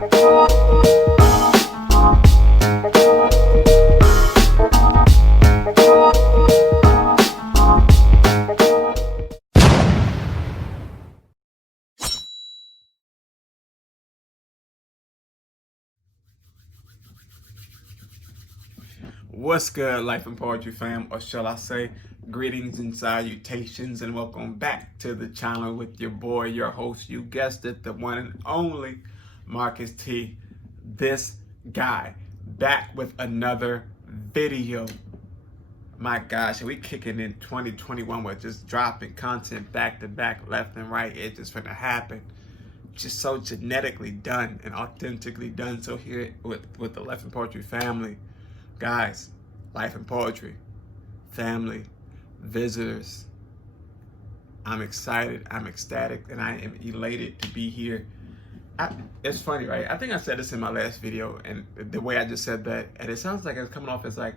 What's good, Life and Poetry fam, or shall I say, greetings and salutations, and welcome back to the channel with your boy, your host, you guessed it, the one and only Marcus T. This guy, back with another video. My gosh, we kicking in 2021 with just dropping content back to back, left and right. It's just gonna happen. Just so genetically done and authentically done. So here with the Life and Poetry family. Guys, Life and Poetry, family, visitors, I'm excited, I'm ecstatic, and I am elated to be here. It's funny, right? I think I said this in my last video, and the way I just said that, and it sounds like it's coming off as like,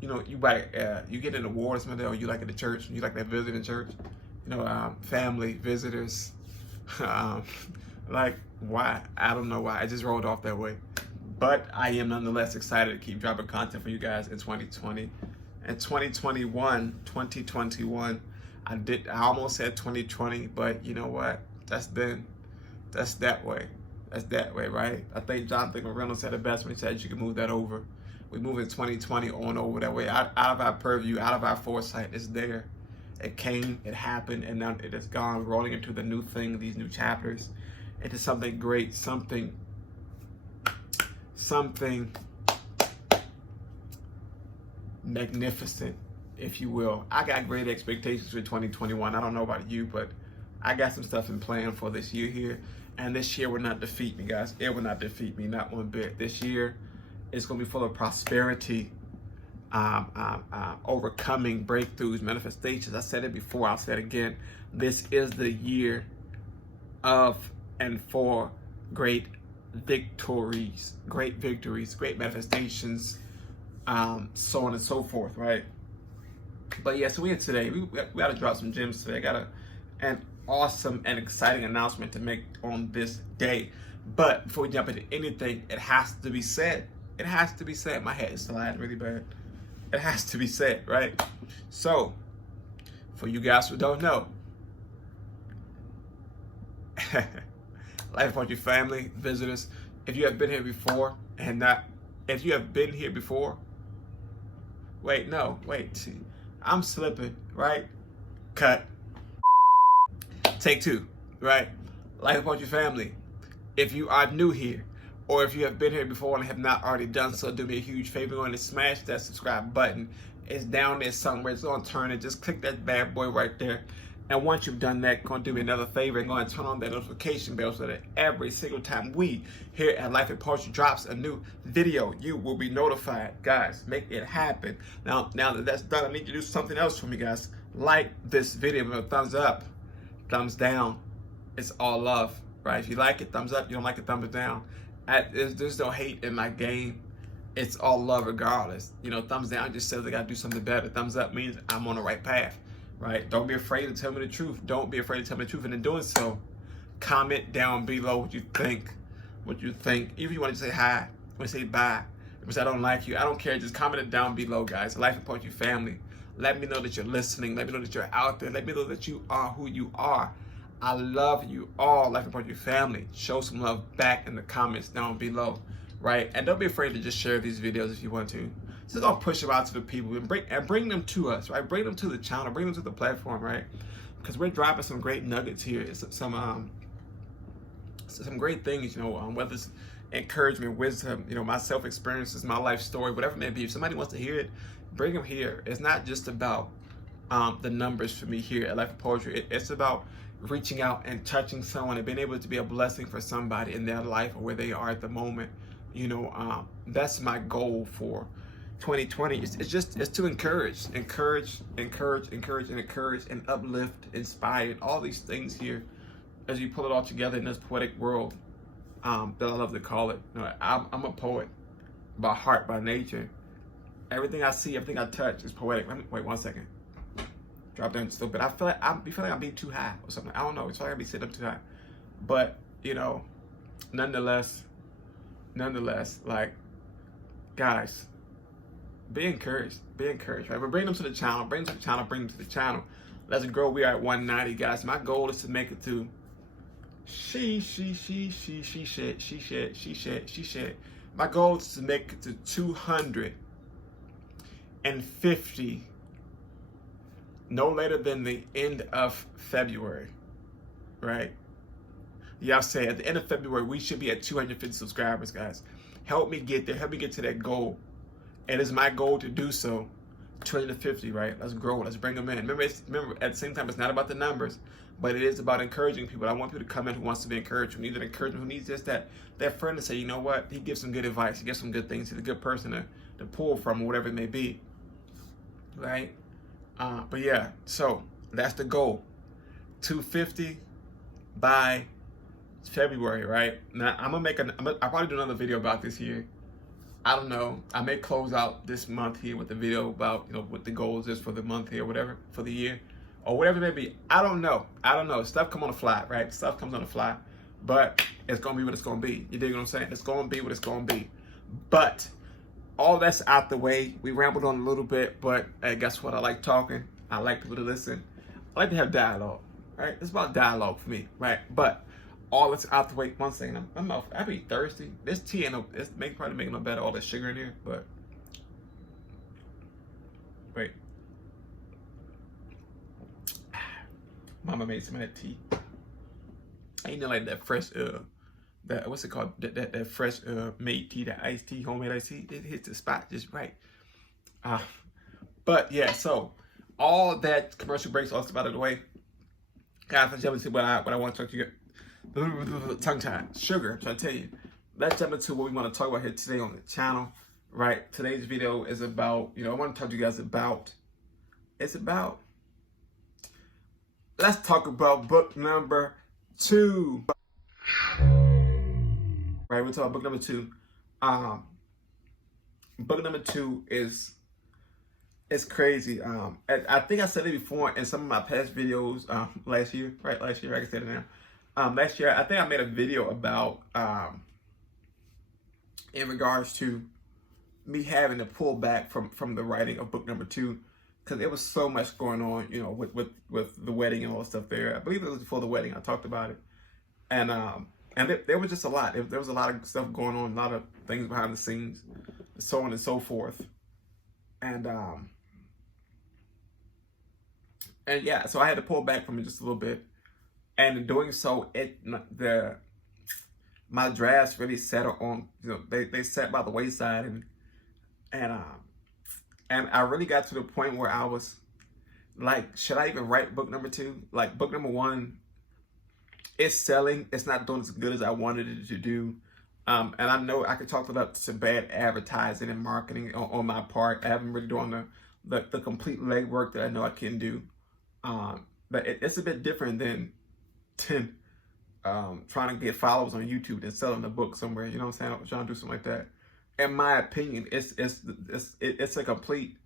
you know, you get an award or something, or you like at the church, you like that visit in church, you know, family, visitors, like, why? I don't know why, I just rolled off that way. But I am nonetheless excited to keep dropping content for you guys in 2020. And 2021, I almost said 2020, but you know what? That's that way. That's that way, right? I think Jonathan Reynolds said it best when he said you can move that over. We move in 2020 on over that way. Out of our purview, out of our foresight, it's there. It came, it happened, and now it is gone, rolling into the new thing, these new chapters, into something great, something magnificent, if you will. I got great expectations for 2021. I don't know about you, but I got some stuff in plan for this year here. And this year will not defeat me, guys. It will not defeat me, not one bit. This year is going to be full of prosperity, overcoming, breakthroughs, manifestations. I said it before, I'll say it again. This is the year of and for great victories, great manifestations, so on and so forth, right? But yeah, so we got to drop some gems today. I got an awesome and exciting announcement to make on this day. But before we jump into anything, it has to be said. It has to be said. My head is sliding really bad. It has to be said, right? So, for you guys who don't know, Life and Poetry family, visitors, if you have been here before I'm slipping, right? Cut. Take two, right? Life and Poetry family, if you are new here, or if you have been here before and have not already done so, do me a huge favor, go ahead and smash that subscribe button. It's down there somewhere, it's gonna turn it, just click that bad boy right there. And once you've done that, go and do me another favor and go and turn on that notification bell so that every single time we here at Life and Poetry drops a new video, you will be notified. Guys, make it happen. Now that that's done, I need you to do something else for me, guys. Like this video with a thumbs up, thumbs down. It's all love, right? If you like it, thumbs up. You don't like it, thumbs down. There's no hate in my game. It's all love regardless. You know, thumbs down just says I gotta do something better. Thumbs up means I'm on the right path. Right? Don't be afraid to tell me the truth. Don't be afraid to tell me the truth. And in doing so, comment down below what you think. Even if you want to say hi, want to say bye, if you say I don't like you, I don't care. Just comment it down below, guys. Life and Poetry family. Let me know that you're listening. Let me know that you're out there. Let me know that you are who you are. I love you all, Life and Poetry family. Show some love back in the comments down below, right? And don't be afraid to just share these videos if you want to. Just gonna push them out to the people and bring them to us, right? Bring them to the channel, bring them to the platform, right? Because we're dropping some great nuggets here. Some great things, you know, whether it's encouragement, wisdom, you know, my self experiences, my life story, whatever it may be. If somebody wants to hear it, bring them here. It's not just about the numbers for me here at Life and Poetry. It's about reaching out and touching someone and being able to be a blessing for somebody in their life or where they are at the moment. You know, that's my goal for 2020. It's to encourage, and uplift, inspire, all these things here as you pull it all together in this poetic world that I love to call it. You know, I'm a poet by heart, by nature. Everything I see, everything I touch is poetic. Wait 1 second. Drop down just a little bit. I feel like I'm being too high or something. I don't know. It's like I be sitting up too high. But, you know, nonetheless, like, guys, be encouraged. Be encouraged, right? But bring them to the channel. Bring them to the channel. Bring them to the channel. Let's grow. We are at 190, guys. My goal is to make it to she said. My goal is to make it to 250 no later than the end of February, right? Y'all say at the end of February, we should be at 250 subscribers, guys. Help me get there. Help me get to that goal. And it's my goal to do so. 250, right? Let's grow. Let's bring them in. Remember, at the same time, it's not about the numbers, but it is about encouraging people. I want people to come in who wants to be encouraged, who needs an encouragement, who needs just that friend to say, you know what? He gives some good advice. He gives some good things. He's a good person to pull from, or whatever it may be, right? But yeah, so that's the goal. 250 by February, right? Now I'll probably do another video about this here. I don't know. I may close out this month here with a video about, what the goals is for the month here, whatever, for the year, or whatever it may be. I don't know. Stuff come on the fly, right? Stuff comes on the fly, but it's gonna be what it's gonna be. You dig what I'm saying? It's gonna be what it's gonna be. But all that's out the way. We rambled on a little bit, but hey, guess what? I like talking. I like people to listen. I like to have dialogue, right? It's about dialogue for me, right? But all that's out the way. One second, I be thirsty. This tea it's probably making no better. All that sugar in here, but wait. Mama made some of that tea. I ain't like that fresh that what's it called? That fresh made tea, that iced tea, homemade iced tea. It hits the spot just right. But yeah, so all that commercial breaks, all that's out of the way. Guys, let's jump into what I want to talk to you. Tongue tied. Sugar, I'm trying to tell you. Let's jump into what we want to talk about here today on the channel. Right? Today's video is about, I want to talk to you guys about, let's talk about book number 2. Right, we're talking book number 2. Book number 2 is crazy. I think I said it before in some of my past videos last year. Right, last year, I can say it now. Last year, I think I made a video about in regards to me having to pull back from the writing of book number 2, because there was so much going on, with the wedding and all the stuff there. I believe it was before the wedding. I talked about it, and there was just a lot. There was a lot of stuff going on, a lot of things behind the scenes, so on and so forth, and yeah, so I had to pull back from it just a little bit. And in doing so, my drafts really settled on, they sat by the wayside, and I really got to the point where I was like, should I even write book number 2? Like, book number 1, it's selling, it's not doing as good as I wanted it to do, and I know I could talk about to bad advertising and marketing on my part. I haven't really done the complete legwork that I know I can do, but it's a bit different than trying to get followers on YouTube and selling the book somewhere. You know what I'm saying? I'm trying to do something like that. In my opinion, it's a complete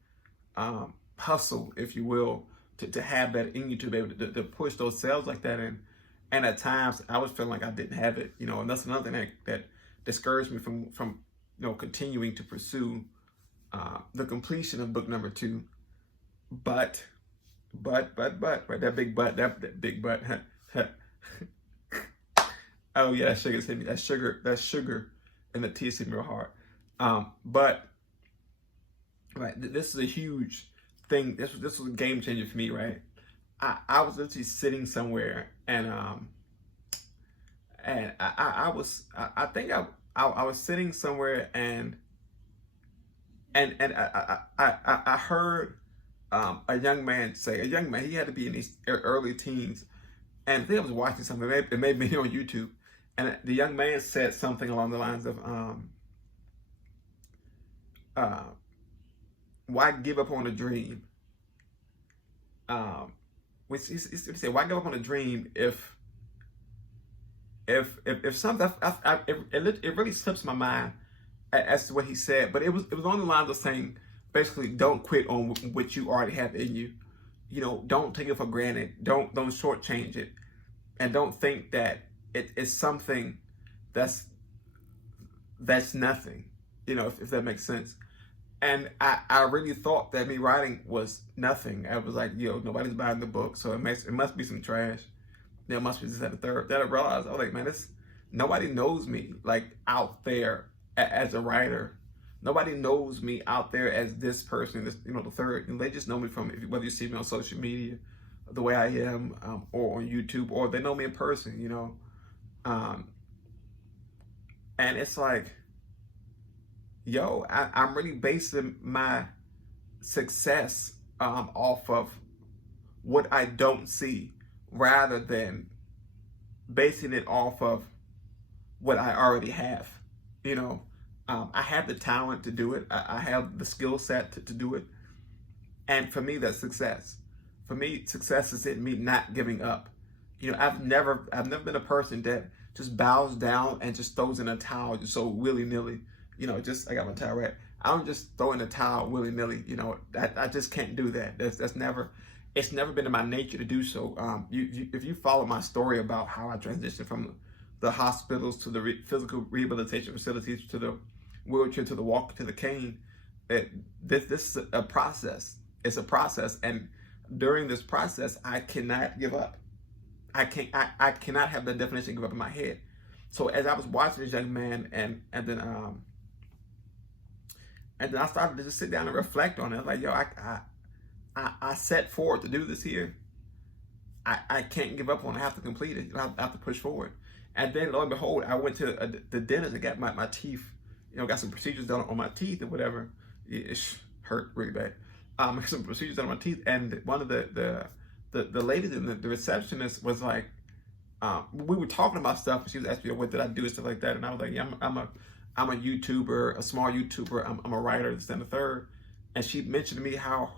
hustle, if you will, to have that in you, to be able to push those sales like that. And at times I was feeling like I didn't have it, and that's another thing that discouraged me from continuing to pursue the completion of book number 2. But right, that big butt, that big butt. Oh yeah, that sugar's hit me. That sugar and the tea hit me real hard. But right, this is a huge thing. This was a game changer for me, right? I was literally sitting somewhere, and I was sitting somewhere, and I heard a young man, he had to be in his early teens, and I think I was watching something, it may be on YouTube, and the young man said something along the lines of, why give up on a dream? He said, why give up on a dream if something, it really slips my mind as to what he said, but it was on the lines of saying, basically, don't quit on what you already have in you. Don't take it for granted. Don't shortchange it, and don't think that it's something that's nothing, if that makes sense. And I really thought that me writing was nothing. I was like, nobody's buying the book, so it must be some trash. There must be this and the third. Then I realized, I was like, man, nobody knows me like out there as a writer. Nobody knows me out there as this person, the third. And they just know me from whether you see me on social media, the way I am, or on YouTube, or they know me in person, and it's like, I'm really basing my success off of what I don't see, rather than basing it off of what I already have. I have the talent to do it. I have the skill set to do it. And for me, that's success. For me, success is in me not giving up. I've never been a person that just bows down and just throws in a towel just so willy-nilly. I got my towel right. I don't just throw in a towel willy-nilly. I just can't do that. It's never been in my nature to do so. If you follow my story about how I transitioned from the hospitals to the physical rehabilitation facilities to the wheelchair to the walker to the cane, this is a process. It's a process, and during this process, I cannot give up. I cannot have that definition give up in my head. So as I was watching this young man, and then I started to just sit down and reflect on it. I was like, I set forward to do this here. I can't give up on it. I have to complete it. I have to push forward. And then, lo and behold, I went to the dentist and got my teeth, got some procedures done on my teeth or whatever. It hurt really bad. Some procedures done on my teeth, and one of the ladies in the receptionist was like, we were talking about stuff, and she was asking me, what did I do and stuff like that, and I was like, yeah, I'm a YouTuber, a small YouTuber. I'm a writer, this and the third. And she mentioned to me how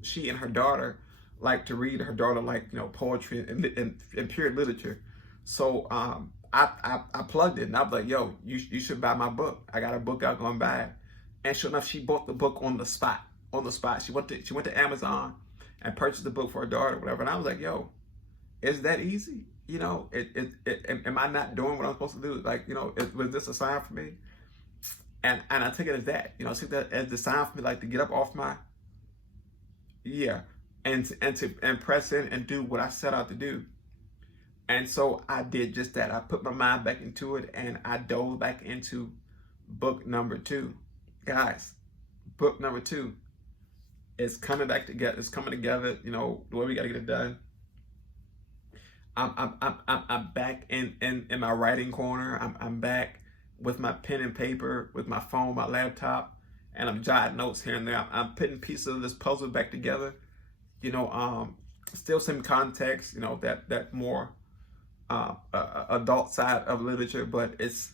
she and her daughter like to read. Her daughter like poetry and pure literature. So I plugged it, and I was like, yo, you should buy my book. I got a book out, going buy it. And sure enough, she bought the book on the spot. She went to Amazon and purchased the book for her daughter, whatever. And I was like, yo, is that easy? Am I not doing what I'm supposed to do? Like, was this a sign for me? And I take it as that, I take that as the sign for me, like to get up off my, and press in and do what I set out to do. And so I did just that. I put my mind back into it, and I dove back into book number 2. Guys, book number 2 is coming back together. It's coming together, the way we got to get it done. I'm back in my writing corner. I'm back with my pen and paper, with my phone, my laptop, and I'm jotting notes here and there. I'm putting pieces of this puzzle back together. Still some context, that more adult side of literature, but it's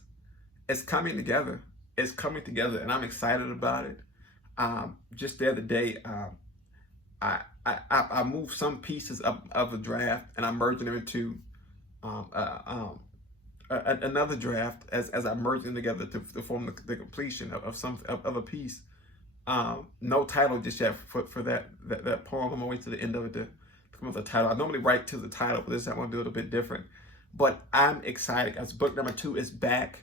coming together. It's coming together, and I'm excited about it. Just the other day, I moved some pieces of a draft, and I'm merging them into another draft as I merge them together to form the completion of a piece. No title just yet for that poem. I'm gonna wait to the end of it to come up with a title. I normally write to the title, but this time I'm gonna do it a bit different. But I'm excited as book number 2 is back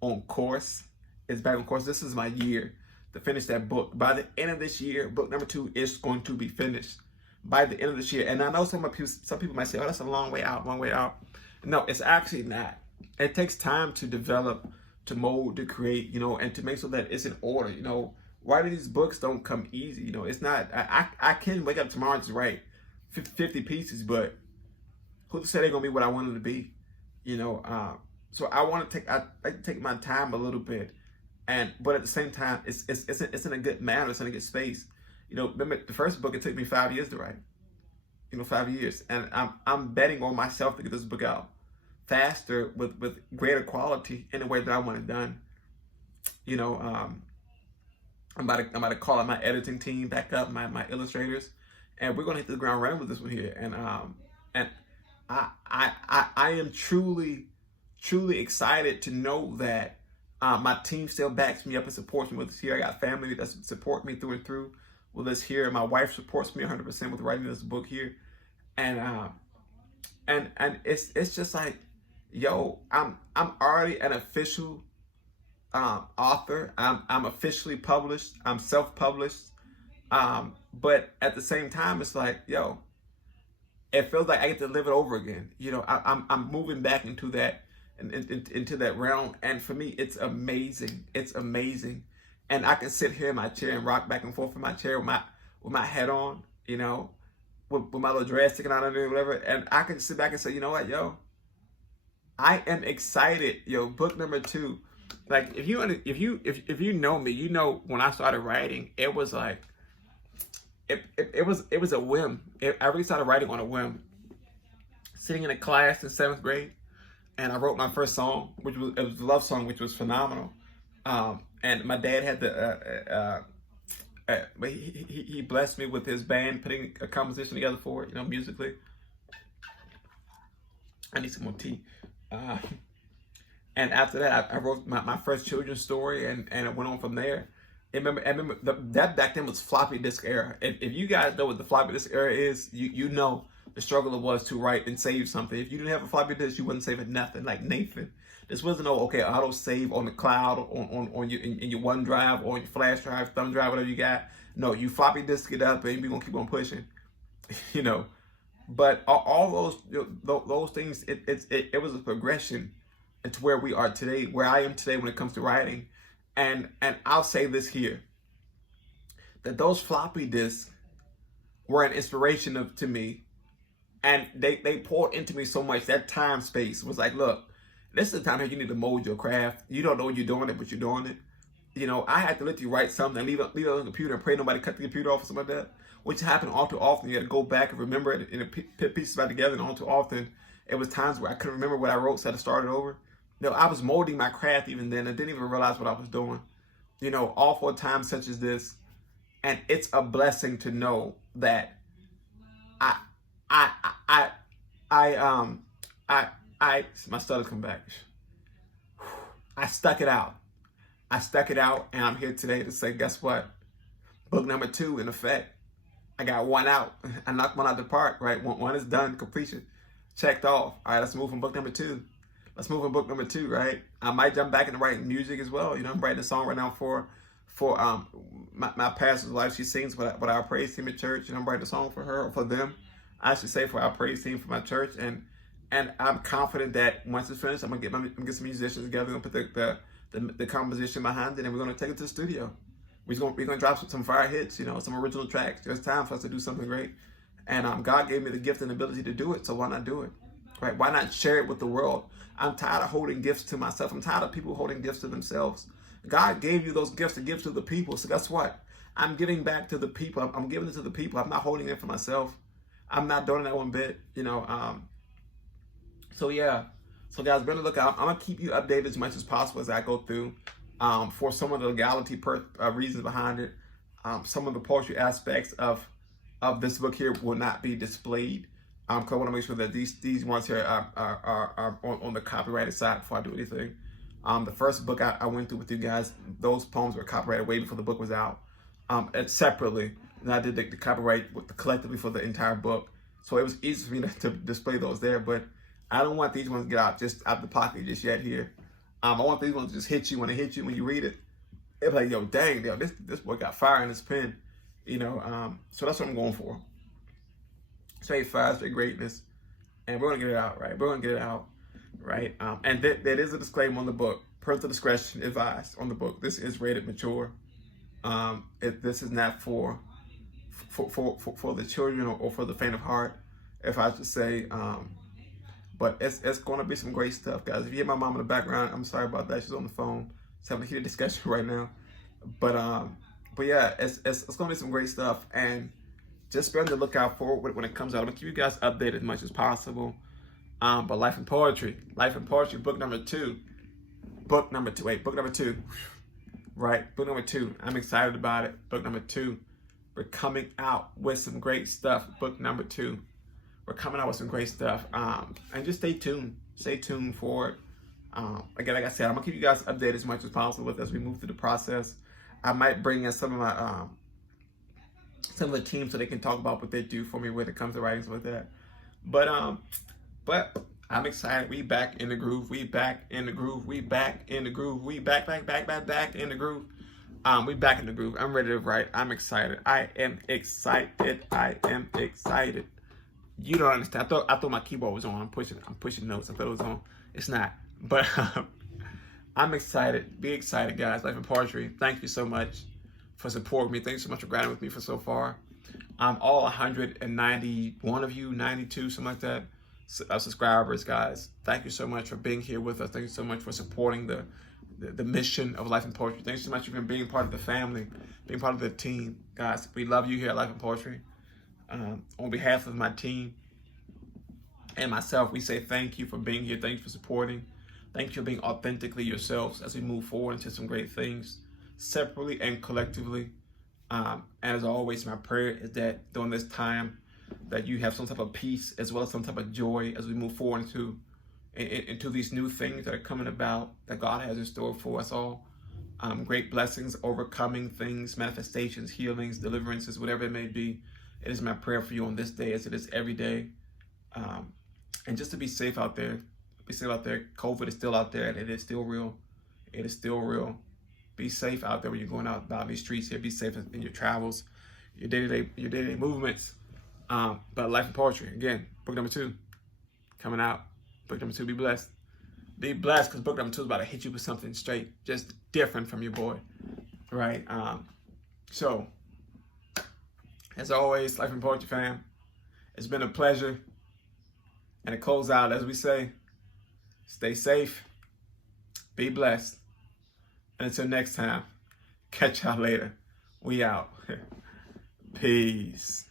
on course. It's back on course. This is my year to finish that book. By the end of this year, book number 2 is going to be finished by the end of this year. And I know some people might say, oh, that's a long way out. No, it's actually not. It takes time to develop, to mold, to create, and to make sure that it's in order. Writing these books don't come easy. It's not, I can wake up tomorrow and just write 50 pieces, but who said they're going to be what I wanted to be? So I like to take my time a little bit. But at the same time, it's in a good manner. It's in a good space. Remember the first book, it took me 5 years to write. 5 years, and I'm betting on myself to get this book out faster with greater quality in the way that I want it done. I'm about to call out my editing team back up, my illustrators, and we're gonna hit the ground running with this one here. And I am truly excited to know that my team still backs me up and supports me with this here. I got family that support me through and through with this here. My wife supports me 100% with writing this book here, and it's just like, yo, I'm already an official author. I'm officially published. I'm self-published. But at the same time, it's like, yo, it feels like I get to live it over again. You know, I'm moving back into that into that realm, and for me, it's amazing. It's amazing, and I can sit here in my chair and rock back and forth in my chair with my head on, you know, with my little dress sticking out under it, whatever, and I can sit back and say, you know what, yo, I am excited, yo. Book number 2, like if you know me, you know when I started writing, it was like it was a whim. I really started writing on a whim. Sitting in a class in 7th grade, and I wrote my first song, which was a love song, which was phenomenal. And my dad had he blessed me with his band, putting a composition together for it, you know, musically. I need some more tea. And after that, I wrote my first children's story, and it went on from there. I remember that back then was floppy disk era. If you guys know what the floppy disk era is, you know the struggle it was to write and save something. If you didn't have a floppy disk, you wouldn't save it nothing. Like Nathan, this wasn't okay, auto save on the cloud, on your in your OneDrive or your flash drive, thumb drive, whatever you got. No, you floppy disk it up, and you're gonna keep on pushing. You know, but all those things, it was a progression into where we are today, where I am today when it comes to writing. And I'll say this here, that those floppy disks were an inspiration to me, and they poured into me so much. That time space was like, look, this is the time here you need to mold your craft. You don't know you're doing it, but you're doing it. You know, I had to let you write something and leave it on the computer and pray nobody cut the computer off or something like that, which happened all too often. You had to go back and remember it and put pieces back together, and all too often it was times where I couldn't remember what I wrote, so I had to start it over. No, I was molding my craft even then. I didn't even realize what I was doing. You know, all for times such as this. And it's a blessing to know that my stutter come back. I stuck it out. And I'm here today to say, guess what? Book number 2 in effect. I got 1 out. I knocked 1 out the park, right? One is done, completion. Checked off. All right, let's move from book number 2. Let's move on book number 2, right? I might jump back into writing music as well. You know, I'm writing a song right now for my pastor's wife. She sings with our praise team at church, and I'm writing a song for her, or for them, I should say, for our praise team for my church. And I'm confident that once it's finished, I'm gonna get some musicians together. We're gonna put the composition behind it, and we're gonna take it to the studio. We're gonna drop some fire hits, you know, some original tracks. There's time for us to do something great, and God gave me the gift and ability to do it. So why not do it? Right? Why not share it with the world? I'm tired of holding gifts to myself. I'm tired of people holding gifts to themselves. God gave you those gifts to give to the people. So guess what? I'm giving back to the people. I'm giving it to the people. I'm not holding it for myself. I'm not doing that one bit, you know. So yeah. So guys, be on the lookout. I'm gonna keep you updated as much as possible as I go through. For some of the legality reasons behind it, some of the poetry aspects of this book here will not be displayed. Because I want to make sure that these ones here are on the copyrighted side before I do anything. The first book I went through with you guys, those poems were copyrighted way before the book was out. And separately, and I did the copyright collectively for the entire book. So it was easy for me to display those there, but I don't want these ones to get out the pocket just yet here. I want these ones to just hit you when you read it. It's like, yo, dang, yo, this boy got fire in his pen, you know. So that's what I'm going for. Straight fire, straight greatness, and we're gonna get it out, right? We're gonna get it out, right? And there is a disclaimer on the book: parental discretion advised on the book. This is rated mature. This is not for the children or for the faint of heart, if I should say. But it's gonna be some great stuff, guys. If you hear my mom in the background, I'm sorry about that. She's on the phone. She's having a heated discussion right now. But yeah, it's gonna be some great stuff, and just be on the lookout for it when it comes out. I'm gonna keep you guys updated as much as possible. But Life in Poetry, book number 2. Book number 2, right? Book number 2. I'm excited about it. Book number 2. We're coming out with some great stuff. Book number 2. We're coming out with some great stuff. And just stay tuned. Stay tuned for it. Again, like I said, I'm gonna keep you guys updated as much as possible as we move through the process. I might bring in some of the team so they can talk about what they do for me when it comes to writing, stuff like that. But I'm excited. We back in the groove. We back in the groove. We back in the groove. We back in the groove. We back in the groove. I'm ready to write. I'm excited. I am excited. I am excited. You don't understand. I thought my keyboard was on. I'm pushing notes. I thought it was on. It's not. But I'm excited. Be excited, guys. Life and Poetry. Thank you so much for supporting me. Thank you so much for grinding with me for so far. All 191 of you, 92, something like that, subscribers, guys. Thank you so much for being here with us. Thank you so much for supporting the mission of Life and Poetry. Thank you so much for being part of the family, being part of the team, guys. We love you here at Life and Poetry. On behalf of my team and myself, we say thank you for being here. Thank you for supporting. Thank you for being authentically yourselves as we move forward into some great things, separately and collectively. As always, my prayer is that during this time that you have some type of peace as well as some type of joy as we move forward into these new things that are coming about that God has in store for us all. Great blessings, overcoming things, manifestations, healings, deliverances, whatever it may be. It is my prayer for you on this day as it is every day. And just to be safe out there. Be safe out there. COVID is still out there and it is still real. It is still real. Be safe out there when you're going out about these streets here. Be safe in your travels, your day-to-day movements. But Life and Poetry, again, book number 2 coming out. Book number 2, be blessed. Be blessed, because book number 2 is about to hit you with something straight, just different from your boy, right? So, as always, Life and Poetry fam, it's been a pleasure. And to close out, as we say, stay safe, be blessed. And until next time, catch y'all later. We out. Peace.